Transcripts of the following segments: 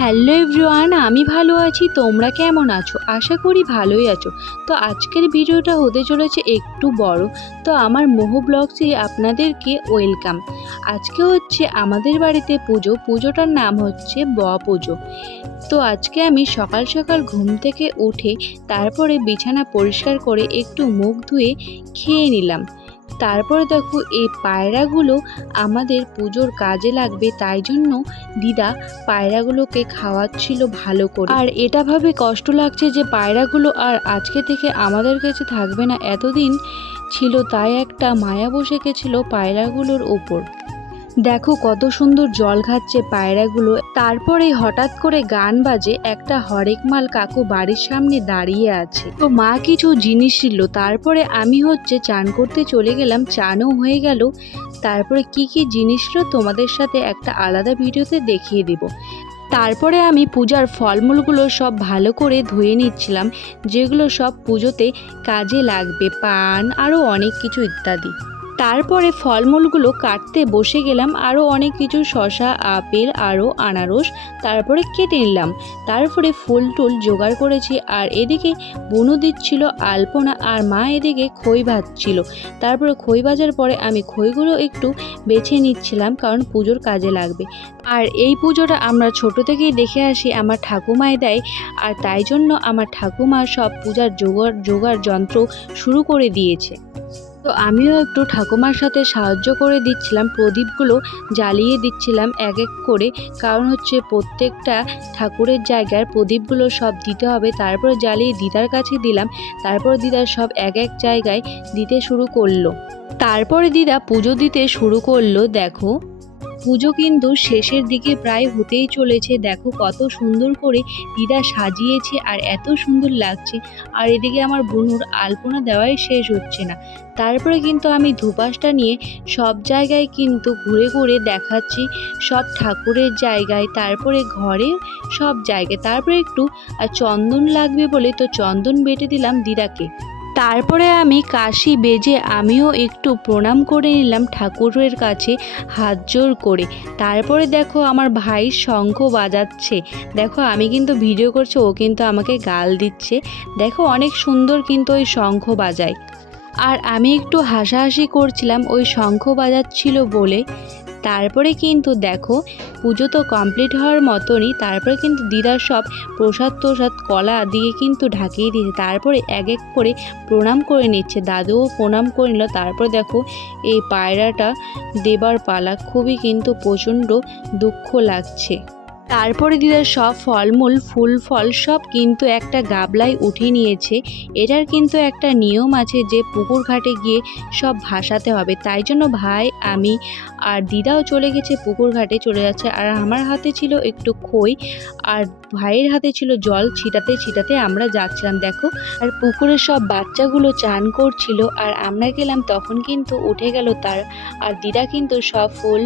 Hello everyone, আমি ভালো আছি, তোমরা কেমন আছো? আশা করি ভালোই আছো। তো আজকের ভিডিওটা হতে চলেছে একটু বড়। তো আমার মোহ ব্লগসে আপনাদেরকে ওয়েলকাম। আজকে হচ্ছে আমাদের বাড়িতে পুজো। পুজোটার নাম হচ্ছে ব পুজো তো আজকে আমি সকাল সকাল ঘুম থেকে উঠে তারপরে বিছানা পরিষ্কার করে একটু মুখ ধুয়ে খেয়ে নিলাম। তারপরে দেখো এই পায়রাগুলো আমাদের পুজোর কাজে লাগবে, তাই জন্য দিদা পায়রাগুলোকে খাওয়াচ্ছিল ভালো করে। আর এটা ভাবে কষ্ট লাগছে যে পায়রাগুলো আর আজকে থেকে আমাদের কাছে থাকবে না, এতদিন ছিল তাই একটা মায়া বসে গেছিল পায়রাগুলোর ওপর। দেখো কত সুন্দর জল খাচ্ছে পায়রাগুলো। তারপরে হঠাৎ করে গান বাজে, একটা হরেক মাল কাকু বাড়ির সামনে দাঁড়িয়ে আছে। তো মা কিছু জিনিস ছিল তারপরে আমি হচ্ছে চান করতে চলে গেলাম, চানও হয়ে গেল। তারপরে কি কি জিনিস ছিল তোমাদের সাথে একটা আলাদা ভিডিওতে দেখিয়ে দেব। তারপরে আমি পূজার ফলমূলগুলো সব ভালো করে ধুয়ে নিচ্ছিলাম, যেগুলো সব পুজোতে কাজে লাগবে, পান আরও অনেক কিছু ইত্যাদি। তারপরে ফলমূলগুলো কাটতে বসে গেলাম, আরও অনেক কিছু শশা আপেল, আরও আনারস, তারপরে কেটে নিলাম। তারপরে ফুল টুল জোগাড় করেছি, আর এদিকে বুনু দিচ্ছিল আলপনা আর মা এদিকে খই ভাজছিল। তারপরে খই ভাজার পরে আমি খইগুলো একটু বেছে নিচ্ছিলাম, কারণ পুজোর কাজে লাগবে। আর এই পুজোটা আমরা ছোট থেকেই দেখে আসি আমার ঠাকুমায় দেয়। আর তাই জন্য আমার ঠাকুমা সব পূজার জোগাড় জোগাড় যন্ত্র শুরু করে দিয়েছে। তো আমিও একটু ঠাকুমার সাথে সাহায্য করে দিচ্ছিলাম, প্রদীপগুলো জ্বালিয়ে দিচ্ছিলাম এক এক করে। কারণ হচ্ছে প্রত্যেকটা ঠাকুরের জায়গার প্রদীপগুলো সব দিতে হবে। তারপর জ্বালিয়ে দিদার কাছে দিলাম। তারপর দিদার সব এক এক জায়গায় দিতে শুরু করল। তারপরে দিদা পুজো দিতে শুরু করল, দেখো। পুজো কিন্তু শেষের দিকে প্রায় হতেই চলেছে। দেখো কত সুন্দর করে দিদা সাজিয়েছে আর এত সুন্দর লাগছে। আর এদিকে আমার বুনুর আলপনা দেওয়াই শেষ হচ্ছে না। তারপরে কিন্তু আমি ধুপাসটা নিয়ে সব জায়গায় কিন্তু ঘুরে ঘুরে দেখাচ্ছি। সব ঠাকুরের জায়গায়, তারপরে ঘরে সব জায়গায়। তারপরে একটু আর চন্দন লাগবে বলে তো চন্দন বেটে দিলাম দিদাকে। তারপরে আমি কাশি বেজে আমিও একটু প্রণাম করে নিলাম ঠাকুরের কাছে হাত জোর করে। তারপরে দেখো আমার ভাই শঙ্খ বাজাচ্ছে। দেখো আমি কিন্তু ভিডিও করছি, ও কিন্তু আমাকে গাল দিচ্ছে। দেখো অনেক সুন্দর কিন্তু ওই শঙ্খ বাজায়। আর আমি একটু হাসাহাসি করছিলাম, ওই শঙ্খ বাজাচ্ছিল বলে। তারপরে কিন্তু দেখো, পুজো তো কমপ্লিট হওয়ার মতনই, তারপরে কিন্তু দিদার সব প্রসাদ প্রসাদ কলা দিয়ে কিন্তু ঢাকিয়ে দিয়েছে। তারপরে এক এক করে প্রণাম করে নিচ্ছে। দাদুও প্রণাম করে নিল। তারপর দেখো, এই পায়রাটা দেবার পালা খুবই কিন্তু প্রচণ্ড দুঃখ লাগছে। তারপরে দিদার সব ফলমূল, ফুল, ফল সব কিন্তু একটা গাবলায় উঠিয়ে নিয়েছে। এটার কিন্তু একটা নিয়ম আছে যে পুকুর ঘাটে গিয়ে সব ভাসাতে হবে। তাই জন্য ভাই, আমি আর দিদাও চলে গেছে পুকুর ঘাটে, চলে যাচ্ছে। আর আমার হাতে ছিল একটু খই, আর ভাইয়ের হাতে ছিল জল। ছিটাতে ছিটাতে আমরা যাচ্ছিলাম, দেখো। আর পুকুরের সব বাচ্চাগুলো চান করছিল, আর আমরা গেলাম, তখন কিন্তু উঠে গেল তার। আর দিদা কিন্তু সব ফুল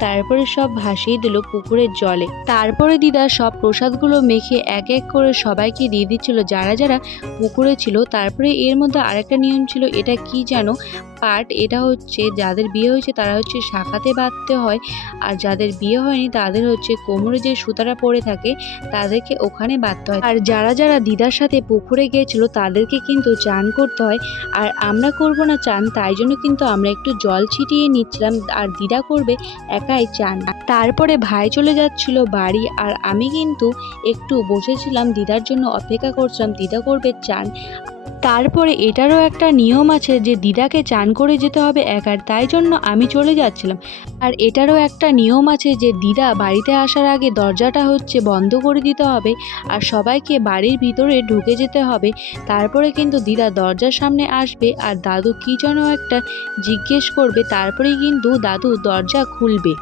তারপরে সব ভাসিয়ে দিল পুকুরের জলে। তারপরে দিদা সব প্রসাদগুলো মেখে এক এক করে সবাইকে দিয়ে দিচ্ছিল। যারা যারা পুকুরে ছিল, তারপরে এর মধ্যে আরেকটা নিয়ম ছিল, এটা কি জানো? পার্ট, এটা হচ্ছে যাদের বিয়ে হয়েছে, তারা হচ্ছে শাখাতে বাঁধতে হয়, আর যাদের বিয়ে হয়নি, তাদের হচ্ছে কোমরে যে সুতাটা পড়ে থাকে, তাদেরকে ওখানে বাঁধতে হয়। আর যারা যারা দিদার সাথে পুকুরে গিয়েছিল, তাদেরকে কিন্তু চান করতে হয়, আর আমরা করব না চান, তাই জন্য কিন্তু আমরা একটু জল ছিটিয়ে নিচ্ছিলাম, আর দিদা করবে একাই চান তারপরে ভাই চলে যাচ্ছিল বাড়ি আর আমি কিন্তু একটু বসেছিলাম, দিদার জন্য অপেক্ষা করছিলাম, দিদা করবে চান। তারপরে এটারও একটা নিয়ম আছে যে দিদাকে চান করে যেতে হবে একার তাই জন্য আমি চলে যাচ্ছিলাম। আর এটারও একটা নিয়ম আছে যে দিদা বাড়িতে আসার আগে দরজাটা হচ্ছে বন্ধ করে দিতে হবে আর সবাইকে বাড়ির ভিতরে ঢুকে যেতে হবে। তারপরে কিন্তু দিদা দরজার সামনে আসবে আর দাদু কী যেন একটা জিজ্ঞেস করবে। তারপরেই কিন্তু দাদু দরজা খুলবে।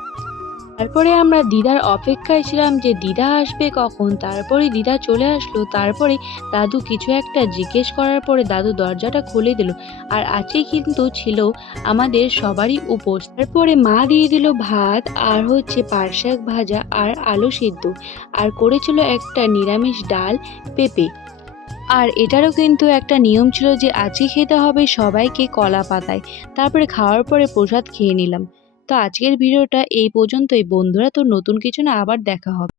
তারপরে আমরা দিদার অপেক্ষায় ছিলাম যে দিদা আসবে কখন, তারপরে দিদা চলে আসলো, তারপরে দাদু কিছু একটা জিজ্ঞেস করার পরে দাদু দরজাটা খুলে দিল। আর আজকে কিন্তু ছিল আমাদের সবারই উপোস। তারপরে মা দিয়ে দিল ভাত, আর হচ্ছে পারশাক ভাজা, আর আলু সিদ্ধ। আর করেছিল একটা নিরামিষ ডাল, পেঁপে। আর এটারও কিন্তু একটা নিয়ম ছিল যে আজকে খেতে হবে সবাইকে কলা পাতায়। তারপরে খাওয়ার পরে প্রসাদ খেয়ে নিলাম। তো আজকের ভিডিওটা এই পর্যন্তই। বন্ধুরা তো নতুন কিছু না আবার দেখা হবে।